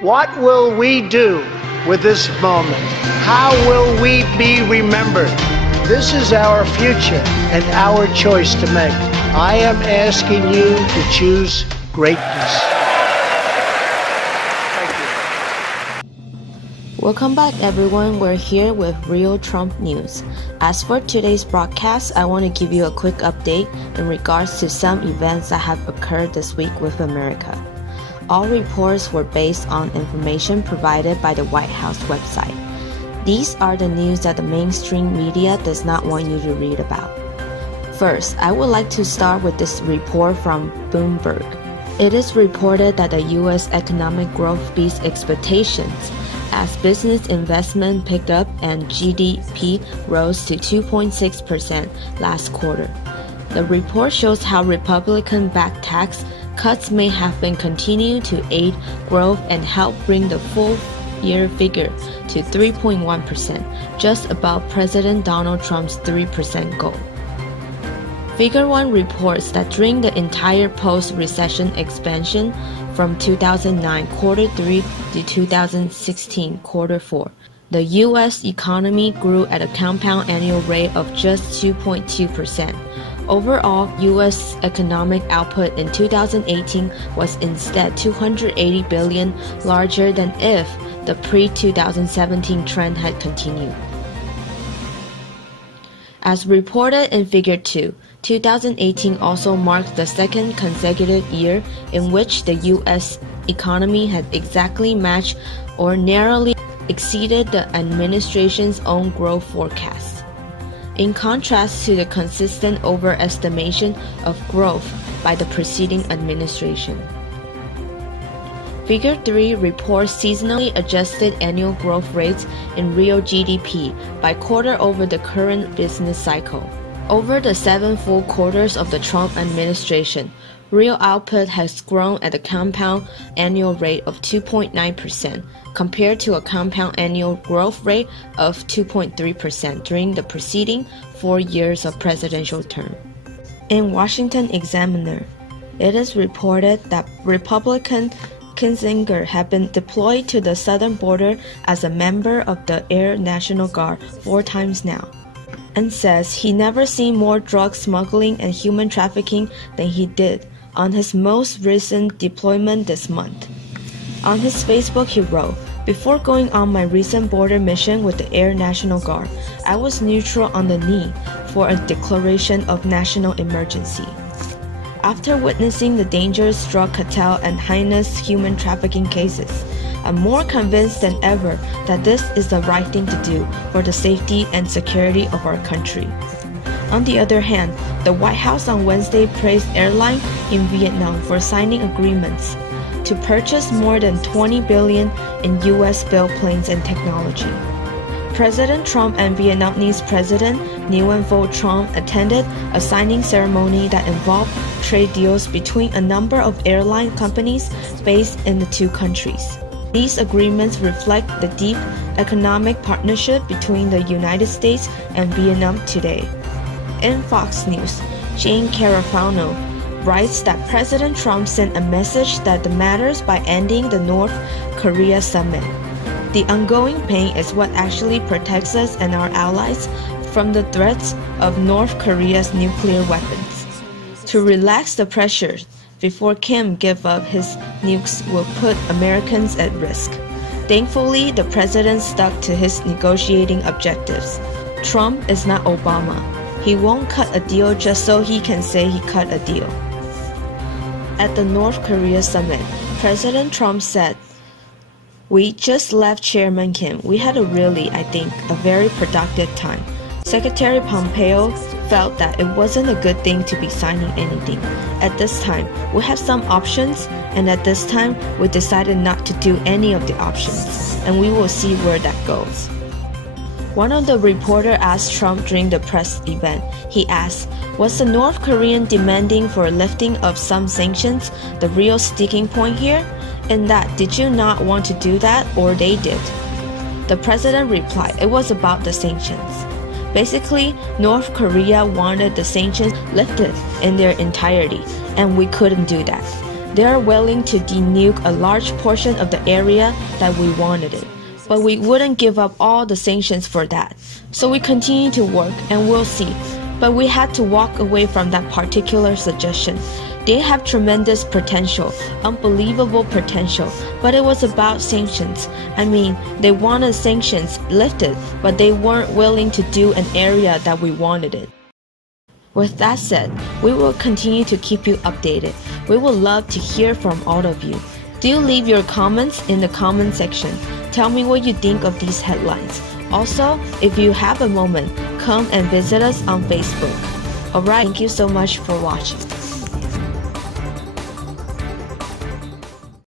What will we do with this moment? How will we be remembered? This is our future and our choice to make. I am asking you to choose greatness. Thank you. Welcome back, everyone. We're here with Real Trump News. As for today's broadcast, I want to give you a quick update in regards to some events that have occurred this week with America. All reports were based on information provided by the White House website. These are the news that the mainstream media does not want you to read about. First, I would like to start with this report from Bloomberg. It is reported that the U.S. economic growth beats expectations as business investment picked up and GDP rose to 2.6% last quarter. The report shows how Republican-backed tax cuts may have been continued to aid growth and help bring the full-year figure to 3.1%, just above President Donald Trump's 3% goal. Figure 1 reports that during the entire post-recession expansion from 2009 quarter 3 to 2016 quarter 4, the U.S. economy grew at a compound annual rate of just 2.2%. Overall, U.S. economic output in 2018 was instead $280 billion, larger than if the pre-2017 trend had continued. As reported in Figure 2, 2018 also marked the second consecutive year in which the U.S. economy had exactly matched or narrowly exceeded the administration's own growth forecasts. In contrast to the consistent overestimation of growth by the preceding administration. Figure 3 reports seasonally adjusted annual growth rates in real GDP by quarter over the current business cycle. Over the 7 full quarters of the Trump administration, real output has grown at a compound annual rate of 2.9%, compared to a compound annual growth rate of 2.3% during the preceding 4 years of presidential term. In Washington Examiner, it is reported that Republican Kinzinger had been deployed to the southern border as a member of the Air National Guard 4 times now, and says he never seen more drug smuggling and human trafficking than he did on his most recent deployment this month. On his Facebook, he wrote, "Before going on my recent border mission with the Air National Guard, I was neutral on the need for a declaration of national emergency. After witnessing the dangerous drug cartel and heinous human trafficking cases, I'm more convinced than ever that this is the right thing to do for the safety and security of our country." On the other hand, the White House on Wednesday praised airline in Vietnam for signing agreements to purchase more than $20 billion in U.S. built planes and technology. President Trump and Vietnamese President Nguyen Phu Trong attended a signing ceremony that involved trade deals between a number of airline companies based in the two countries. These agreements reflect the deep economic partnership between the United States and Vietnam today. In Fox News, Jane Carafano writes that President Trump sent a message that matters by ending the North Korea summit. The ongoing pain is what actually protects us and our allies from the threats of North Korea's nuclear weapons. To relax the pressure before Kim gives up his nukes will put Americans at risk. Thankfully, the president stuck to his negotiating objectives. Trump is not Obama. He won't cut a deal just so he can say he cut a deal. At the North Korea summit, President Trump said, "We just left Chairman Kim. We had a very productive time. Secretary Pompeo felt that it wasn't a good thing to be signing anything. At this time, we have some options, and at this time, we decided not to do any of the options, and we will see where that goes." One of the reporters asked Trump during the press event. He asked, "Was the North Korean demanding for lifting of some sanctions the real sticking point here? In that, did you not want to do that, or they did?" The president replied, "It was about the sanctions. Basically, North Korea wanted the sanctions lifted in their entirety, and we couldn't do that. They are willing to denuke a large portion of the area that we wanted it. But we wouldn't give up all the sanctions for that. So we continue to work and we'll see. But we had to walk away from that particular suggestion. They have tremendous potential, unbelievable potential, but it was about sanctions. I mean, they wanted sanctions lifted, but they weren't willing to do an area that we wanted it. With that said, we will continue to keep you updated. We would love to hear from all of you. Do leave your comments in the comment section. Tell me what you think of these headlines. Also, if you have a moment, come and visit us on Facebook. Alright, thank you so much for watching.